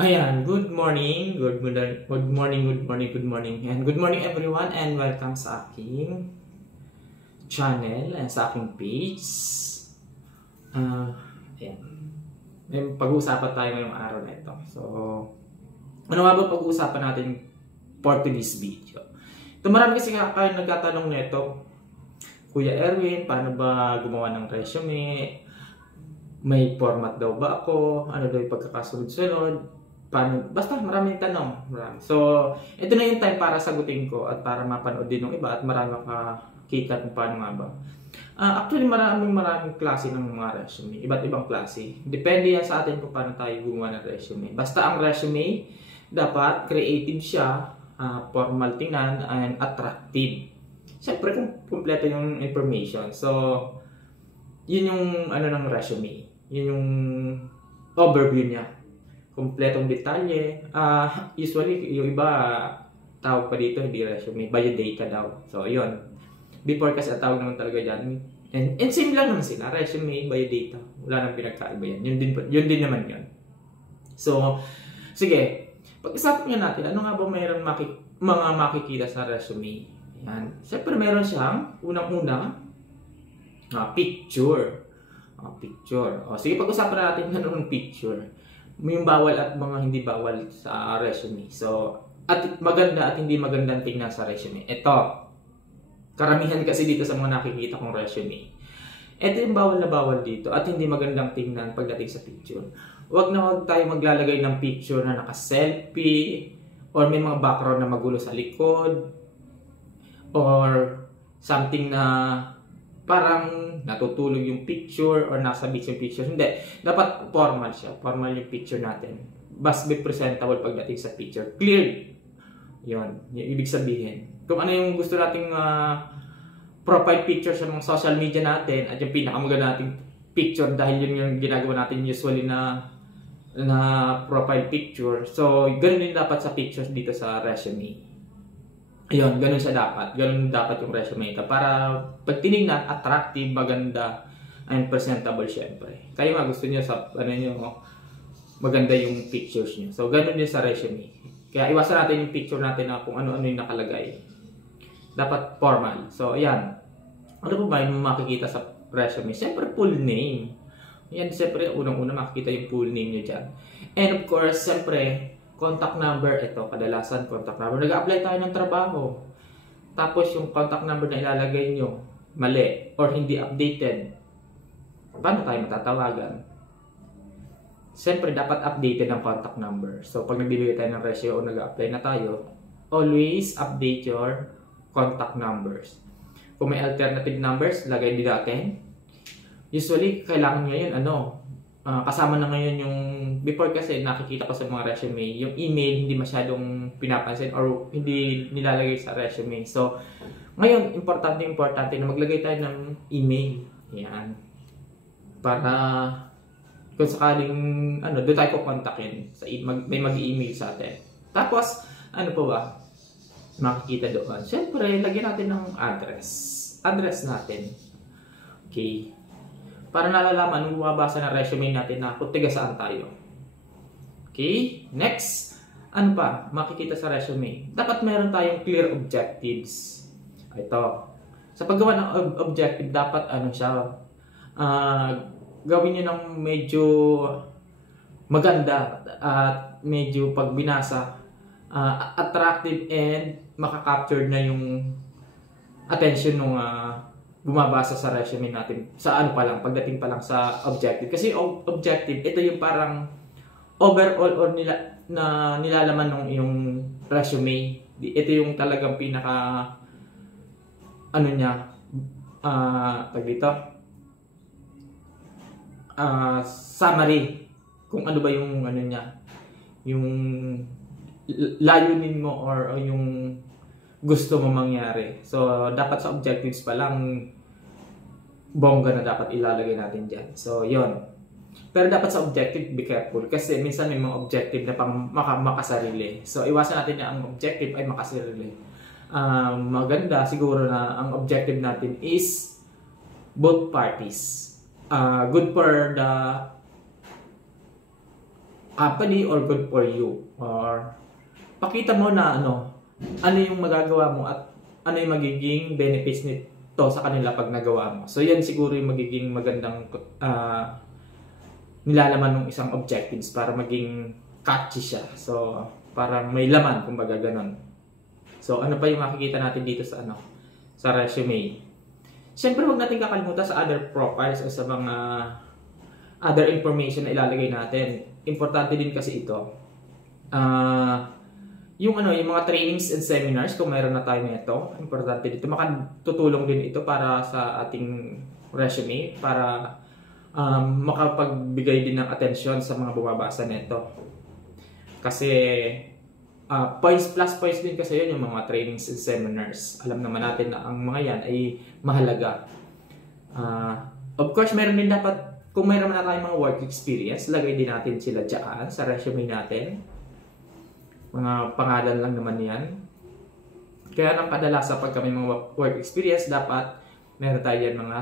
Ayan, good morning, and good morning everyone, and welcome sa aking channel and sa aking page. Ayan. May pag-uusapan tayo ngayong araw na ito. So, ano nga ba pag-uusapan natin for today's video? Ito, marami kasi kayo nagtatanong nito, Kuya Erwin, paano ba gumawa ng resume? May format daw ba ako? Ano daw yung pagkakasunod-sunod? Paano? Basta maraming tanong. So, ito na yung time para sagutin ko at para mapanood din ng iba at marami makakita kung paano nga ba. Actually, maraming klase ng mga resume. Iba't ibang klase. Depende yan sa atin kung paano tayo gumawa ng resume. Basta ang resume, dapat creative siya, formal tingnan, and attractive. Siyempre, kumpleto yung information. So, yun yung ng resume. Yun yung overview niya. Kompletong detalye. Usually, yung iba, tawag pa dito, hindi resume, biodata daw. So, yun. Before kasi tawag naman talaga dyan. And same lang naman sila, resume, biodata. Wala nang pinagkaiba yan. Yun din naman yun. So, sige. Pag-isapan nga natin, ano nga ba mayroon mga makikita sa resume? Yan. Siyempre, meron siyang unang-una, picture. Picture. Sige, pag-usapan natin ng picture. Yung bawal at mga hindi bawal sa resume. So, at maganda at hindi magandang tingnan sa resume. Ito, karamihan kasi dito sa mga nakikita kong resume. Ito yung bawal na bawal dito at hindi magandang tingnan pagdating sa picture. Huwag tayo maglalagay ng picture na naka-selfie or may mga background na magulo sa likod or something na parang natutulog yung picture or nasa beach yung picture. Hindi. Dapat formal siya. Formal yung picture natin. Must be presentable pagdating sa picture. Clear. Yun. Yung ibig sabihin. Kung ano yung gusto nating profile picture sa mga social media natin at yung pinakamaganda nating picture dahil yun yung ginagawa natin usually na profile picture. So, ganun din dapat sa pictures dito sa resume. Ayun, ganun siya dapat. Ganun dapat yung resume ito. Para pag tinignan, attractive, maganda, and presentable syempre. Kayo nga gusto niyo sa, maganda yung pictures niyo. So, ganun din sa resume. Kaya iwasan natin yung picture natin na kung ano-ano yung nakalagay. Dapat formal. So, ayan. Ano po ba yung makikita sa resume? Siyempre, full name. Ayan, siyempre, unang-una makikita yung full name niyo dyan. And of course, siyempre, contact number, ito, kadalasan contact number. Nag-apply tayo ng trabaho. Tapos yung contact number na ilalagay nyo, mali or hindi updated. Paano tayo matatawagan? Siyempre, dapat updated ang contact number. So, pag nagbibigay tayo ng resume o nag-apply na tayo, always update your contact numbers. Kung may alternative numbers, lagay din natin. Usually, kailangan nyo yun, kasama na ngayon yung before kasi nakikita ko sa mga resume, yung email hindi masyadong pinapansin or hindi nilalagay sa resume. So, ngayon, importante na maglagay tayo ng email. Yan. Para kung sakaling, doon tayo kukontakin. May mag-email sa atin. Tapos, ano pa ba? Makikita doon. Siyempre, lagyan natin ng address. Address natin. Okay. Para nalalaman nung bumabasa ng resume natin na kung tiga saan tayo. Okay? Next, ano pa makikita sa resume? Dapat meron tayong clear objectives. Ito. Sa paggawa ng objective, dapat gawin nyo ng medyo maganda at medyo pag binasa, attractive and makakapture na yung attention ng bumabasa sa resume natin sa pagdating pa lang sa objective. Kasi objective, ito yung parang overall or nilalaman ng yung resume. Ito yung talagang pinaka summary kung ano ba yung yung layunin mo or yung gusto mo mangyari. So, dapat sa objectives pa lang bongga na dapat ilalagay natin dyan. So, yon. Pero dapat sa objective, be careful. Kasi minsan may mga objective na pang makasarili. So, iwasan natin na ang objective ay makasarili. Maganda siguro na ang objective natin is both parties. Good for the company or good for you. Or pakita mo na ano yung magagawa mo at ano yung magiging benefits nito sa kanila pag nagawa mo. So yan siguro yung magiging magandang nilalaman ng isang objectives para maging catchy siya. So para may laman, kumbaga ganon. So ano pa yung makikita natin dito sa sa resume? Siyempre huwag natin kakalimutan sa other profiles o sa mga other information na ilalagay natin. Importante din kasi ito. Yung mga trainings and seminars, kung mayroon na tayo nito, importante dito. Makatutulong din ito para sa ating resume, para makapagbigay din ng atensyon sa mga bumabasa nito. Kasi plus points din kasi yun yung mga trainings and seminars. Alam naman natin na ang mga yan ay mahalaga. Of course, meron din dapat, kung mayroon na tayong mga work experience, lagay din natin sila dyan sa resume natin. Mga pangalan lang naman yan. Kaya nang kadalasan pag kami mga work experience, dapat meron tayo yan mga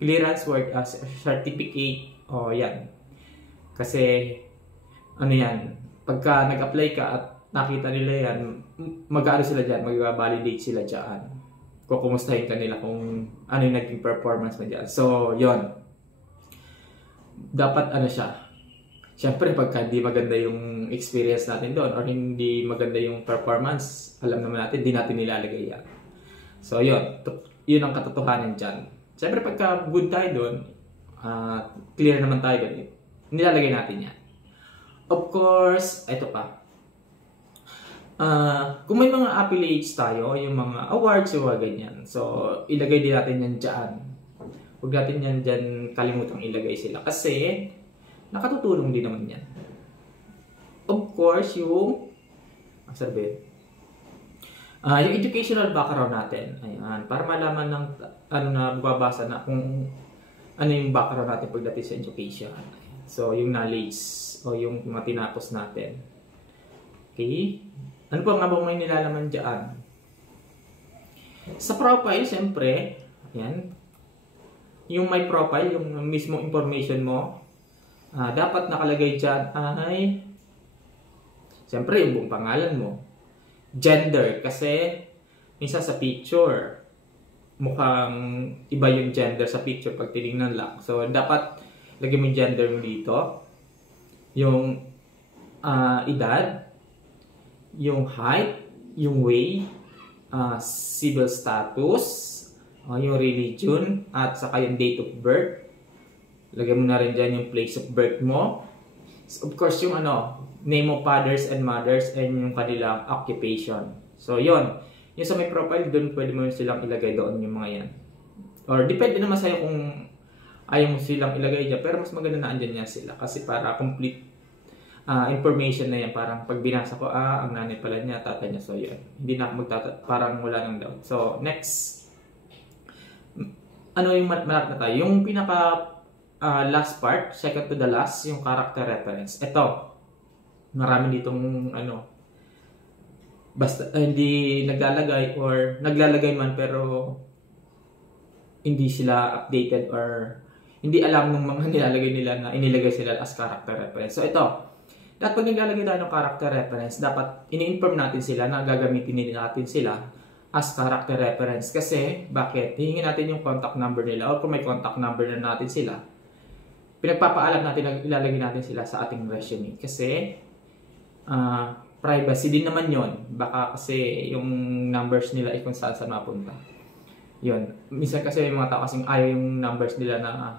clearance work certificate o yan. Kasi yan, pagka nag-apply ka at nakita nila yan, mag-aano sila dyan, mag-validate sila dyan. Kukumustahin ka nila kung ano yung naging performance mo dyan. So, yon. Dapat siya. Siyempre, pagka hindi maganda yung experience natin doon or hindi maganda yung performance, alam naman natin, di natin nilalagay yan. So, yun. Yun ang katotohanan dyan. Siyempre, pagka good tayo doon, clear naman tayo doon, nilalagay natin yan. Of course, ito pa. Kung may mga affiliates tayo, yung mga awards o ganyan, so, ilagay din natin yan dyan. Huwag natin yan dyan kalimutang ilagay sila. Kasi, nakatutulong din naman yan. Of course, yung educational background natin. Ayan, para malaman ng na babasa na kung ano yung background natin pagdating sa education. So, yung knowledge o yung mga tinapos natin. Okay? Ano pa nga bang may nilalaman dyan? Sa profile, siyempre, ayan, yung my profile, yung mismo information mo, dapat nakalagay dyan ay siyempre yung buong pangalan mo, gender, kasi minsan sa picture mukhang iba yung gender sa picture pag tinignan lang, so dapat lagay mo yung gender mo dito, yung edad, yung height, yung weight, civil status, yung religion, at saka yung date of birth. Lagay mo na rin dyan yung place of birth mo. Of course, yung name of fathers and mothers and yung kanilang occupation. So, yun. Yung sa may profile, doon pwede mo silang ilagay doon yung mga yan. Or depende naman sa'yo kung ayaw mo silang ilagay dyan. Pero mas maganda na andyan yan sila. Kasi para complete information na yan. Parang pag binasa ko, ang nanay pala niya, tatay niya. So, yun. Hindi na ako parang wala nang doubt. So, next. Yung malap na tayo? Yung pinaka last part, second to the last, yung character reference. Ito, marami ditong basta hindi naglalagay or naglalagay man pero hindi sila updated or hindi alam ng mga nilalagay nila na inilagay sila as character reference. So ito, dapat pag naglalagay tayo ng character reference, dapat ini-inform natin sila na gagamitin natin sila as character reference. Kasi, bakit? Hihingin natin yung contact number nila or kung may contact number na natin sila, pinagpapaalam natin na ilalagay natin sila sa ating resume. Kasi, privacy din naman yon. Baka kasi yung numbers nila ay kung saan mapunta. Yun. Minsan kasi yung mga tao kasing ayaw yung numbers nila na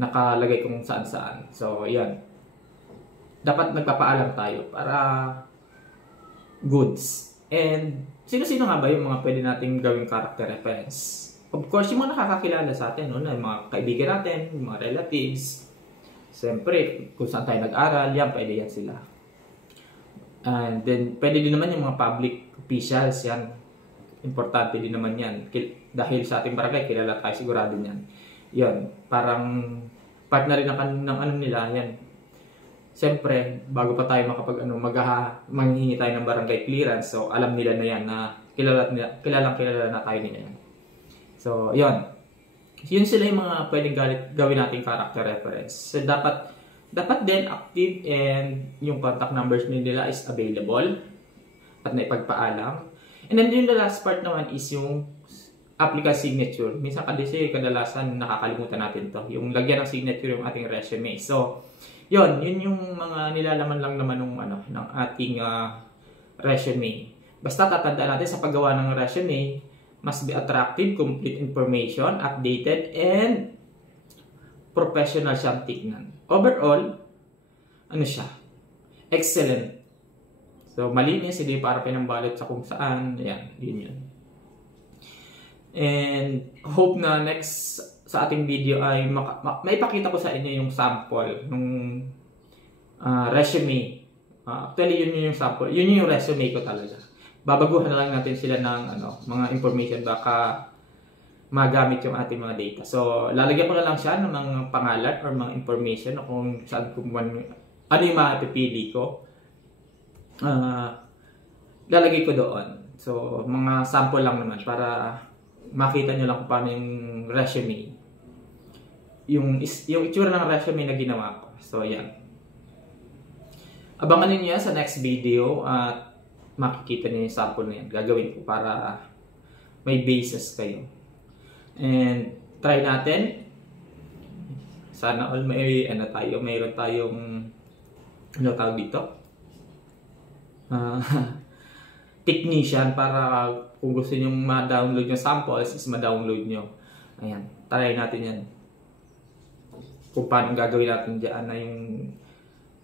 nakalagay kung saan. So, yan. Dapat nagpapaalam tayo para goods. And, sino-sino nga ba yung mga pwede nating gawing character reference? Of course, yung mga nakakakilala sa atin, yung mga kaibigan natin, yung mga relatives. Siyempre, kung saan tayo nag-aral, yan, pwede yan sila. And then, pwede din naman yung mga public officials, yan. Importante din naman yan. Dahil sa ating barangay, kilala tayo, sigurado yan. Yan, parang part na rin ng nila, yan. Siyempre, bago pa tayo manghihingi tayo ng barangay clearance, so alam nila na yan na kilalang na tayo nila yan. So, yun. Yun sila yung mga pwedeng gawin nating character reference. So, dapat dapat din active and yung contact numbers nila is available at naipagpaalam. And then yung the last part naman is yung applicant signature. Minsan kasi kadalasan nakakalimutan natin to. Yung lagyan ng signature yung ating resume. So, yun yung mga nilalaman lang naman ng ating resume. Basta tatandaan natin sa paggawa ng resume, must be attractive, complete information, updated, and professional siyang tignan. Overall, ano siya? Excellent. So, malinis, hindi para pinambalot sa kung saan. Ayan, yun. And hope na next sa ating video ay maipakita ko sa inyo yung sample ng resume. Actually, yun yung sample. Yun yung resume ko talaga. Babaguhan na lang natin sila ng mga information baka magamit yung ating mga data. So, lalagyan ko na lang siya ng mga pangalan or mga information kung saan ano yung mapipili ko. Lalagay ko doon. So, mga sample lang naman para makita nyo lang kung paano yung resume. Yung itsura ng resume na ginawa ko. So, yan. Abangan niyo yan sa next video at makikita niyo yung sample na yan. Gagawin ko para may basis kayo. And try natin. Sana all mayroon tayong tawag dito? Technician para kung gusto nyo ma-download yung samples is ma-download nyo. Ayan, try natin yan. Kung paano gagawin natin dyan na yung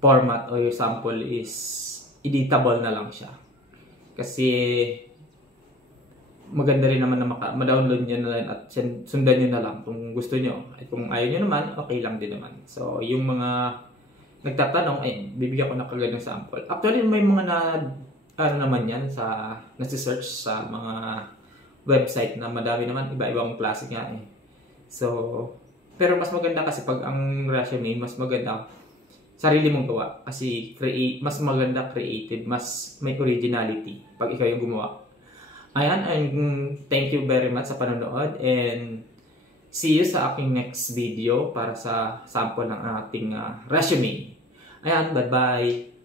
format o yung sample is editable na lang siya. Kasi maganda rin naman na ma-download nyo na lang at sundan nyo na lang kung gusto nyo. At kung ayaw nyo naman, okay lang din naman. So, yung mga nagtatanong, bibigyan ko na kagad ng sample. Actually, may mga naman yan nasi-search sa mga website na madami naman, iba-ibang klase nga eh. So, pero mas maganda kasi pag ang resume, mas maganda sarili mong gawa. Kasi mas maganda creative, mas may originality pag ikaw yung gumawa. Ayan, and thank you very much sa panonood and see you sa aking next video para sa sample ng ating resume. Ayan, bye-bye!